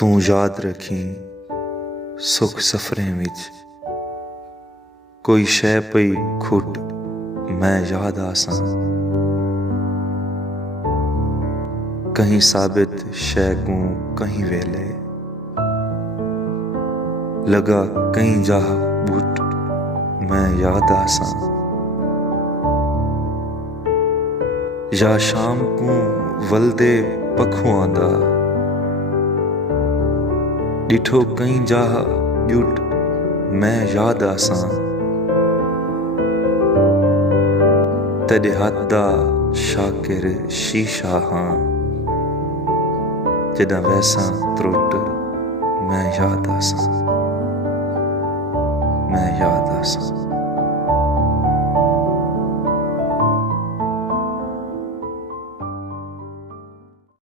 तू याद रखी सुख सफरें विच कोई शै पई खुट मैं याद आसां। कहीं साबित शै को कहीं वेले लगा कहीं जाह बुट मैं याद आसां। या शाम को वलदे पखुआं दा डिठो कहीं जाह ॿुट मैं याद आसां। तॾे हथ दा शाकिर शीशा हाँ जॾां वैसां त्रुट मैं याद आसां। मैं याद आसां।